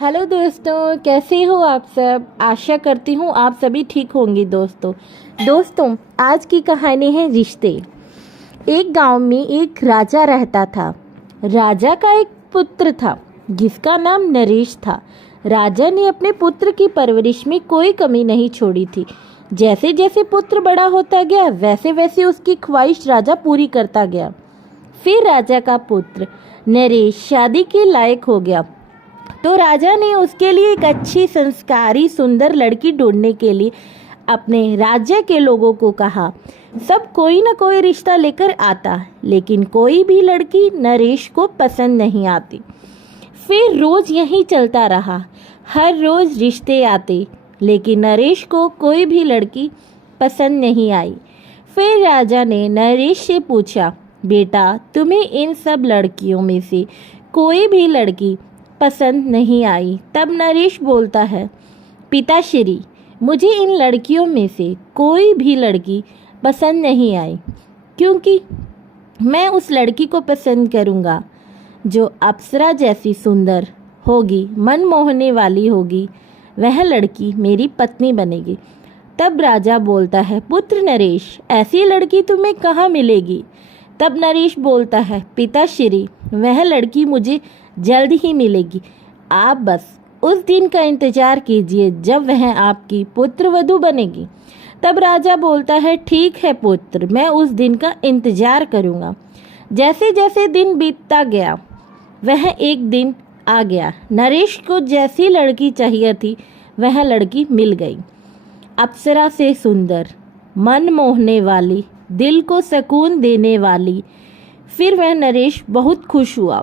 Hello दोस्तों, कैसे हो आप सब। आशा करती हूँ आप सभी ठीक होंगे। दोस्तों आज की कहानी है रिश्ते। एक गांव में एक राजा रहता था। राजा का एक पुत्र था जिसका नाम नरेश था। राजा ने अपने पुत्र की परवरिश में कोई कमी नहीं छोड़ी थी। जैसे जैसे पुत्र बड़ा होता गया वैसे वैसे उसकी ख्वाहिश राजा पूरी करता गया। फिर राजा का पुत्र नरेश शादी के लायक हो गया तो राजा ने उसके लिए एक अच्छी संस्कारी सुंदर लड़की ढूंढने के लिए अपने राज्य के लोगों को कहा। सब कोई न कोई रिश्ता लेकर आता, लेकिन कोई भी लड़की नरेश को पसंद नहीं आती। फिर रोज यही चलता रहा। हर रोज रिश्ते आते, लेकिन नरेश को कोई भी लड़की पसंद नहीं आई। फिर राजा ने नरेश से पूछा, बेटा तुम्हें इन सब लड़कियों में से कोई भी लड़की पसंद नहीं आई। तब नरेश बोलता है, पिताश्री मुझे इन लड़कियों में से कोई भी लड़की पसंद नहीं आई, क्योंकि मैं उस लड़की को पसंद करूँगा जो अप्सरा जैसी सुंदर होगी, मन मोहने वाली होगी। वह लड़की मेरी पत्नी बनेगी। तब राजा बोलता है, पुत्र नरेश ऐसी लड़की तुम्हें कहाँ मिलेगी। तब नरेश बोलता है, पिताश्री वह लड़की मुझे जल्द ही मिलेगी। आप बस उस दिन का इंतजार कीजिए जब वह आपकी पुत्र वधू बनेगी। तब राजा बोलता है, ठीक है पुत्र, मैं उस दिन का इंतजार करूँगा। जैसे जैसे दिन बीतता गया वह एक दिन आ गया। नरेश को जैसी लड़की चाहिए थी वह लड़की मिल गई। अप्सरा से सुंदर, मन मोहने वाली, दिल को सुकून देने वाली। फिर वह नरेश बहुत खुश हुआ।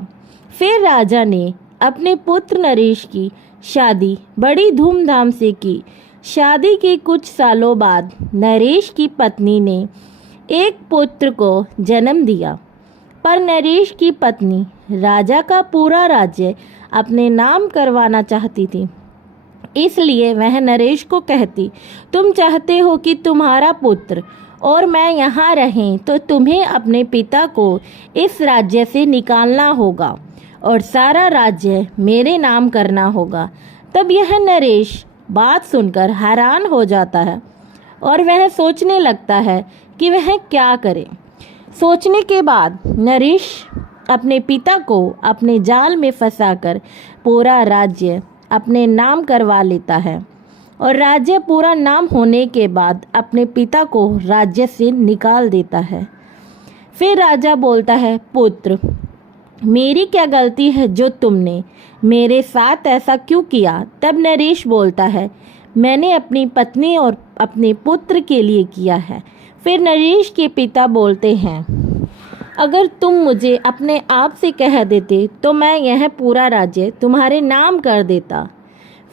फिर राजा ने अपने पुत्र नरेश की शादी बड़ी धूमधाम से की। शादी के कुछ सालों बाद नरेश की पत्नी ने एक पुत्र को जन्म दिया। पर नरेश की पत्नी राजा का पूरा राज्य अपने नाम करवाना चाहती थी। इसलिए वह नरेश को कहती, तुम चाहते हो कि तुम्हारा पुत्र और मैं यहाँ रहें, तो तुम्हें अपने पिता को इस राज्य से निकालना होगा और सारा राज्य मेरे नाम करना होगा। तब यह नरेश बात सुनकर हैरान हो जाता है और वह सोचने लगता है कि वह क्या करे। सोचने के बाद नरेश अपने पिता को अपने जाल में फंसाकर पूरा राज्य अपने नाम करवा लेता है और राज्य पूरा नाम होने के बाद अपने पिता को राज्य से निकाल देता है। फिर राजा बोलता है, पुत्र मेरी क्या गलती है जो तुमने मेरे साथ ऐसा क्यों किया। तब नरेश बोलता है, मैंने अपनी पत्नी और अपने पुत्र के लिए किया है। फिर नरेश के पिता बोलते हैं, अगर तुम मुझे अपने आप से कह देते तो मैं यह पूरा राज्य तुम्हारे नाम कर देता।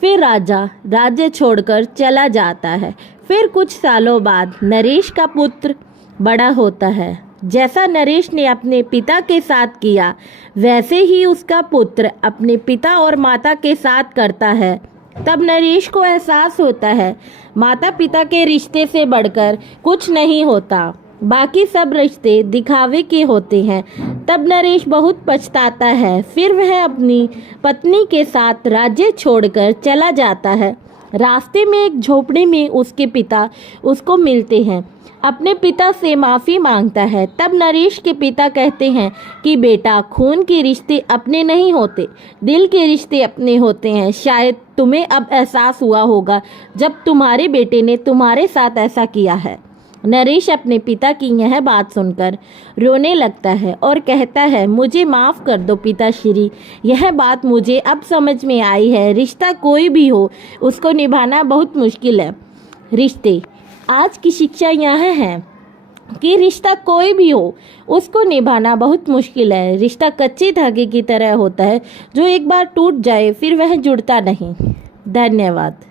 फिर राजा राज्य छोड़कर चला जाता है। फिर कुछ सालों बाद नरेश का पुत्र बड़ा होता है। जैसा नरेश ने अपने पिता के साथ किया वैसे ही उसका पुत्र अपने पिता और माता के साथ करता है। तब नरेश को एहसास होता है माता पिता के रिश्ते से बढ़कर कुछ नहीं होता, बाकी सब रिश्ते दिखावे के होते हैं। तब नरेश बहुत पछताता है। फिर वह अपनी पत्नी के साथ राज्य छोड़कर चला जाता है। रास्ते में एक झोपड़ी में उसके पिता उसको मिलते हैं। अपने पिता से माफ़ी मांगता है। तब नरेश के पिता कहते हैं कि बेटा, खून के रिश्ते अपने नहीं होते, दिल के रिश्ते अपने होते हैं। शायद तुम्हें अब एहसास हुआ होगा जब तुम्हारे बेटे ने तुम्हारे साथ ऐसा किया है। नरेश अपने पिता की यह बात सुनकर रोने लगता है और कहता है, मुझे माफ़ कर दो पिताश्री, यह बात मुझे अब समझ में आई है। रिश्ता कोई भी हो उसको निभाना बहुत मुश्किल है। रिश्ते आज की शिक्षा यह है कि रिश्ता कोई भी हो उसको निभाना बहुत मुश्किल है। रिश्ता कच्चे धागे की तरह होता है जो एक बार टूट जाए फिर वह जुड़ता नहीं। धन्यवाद।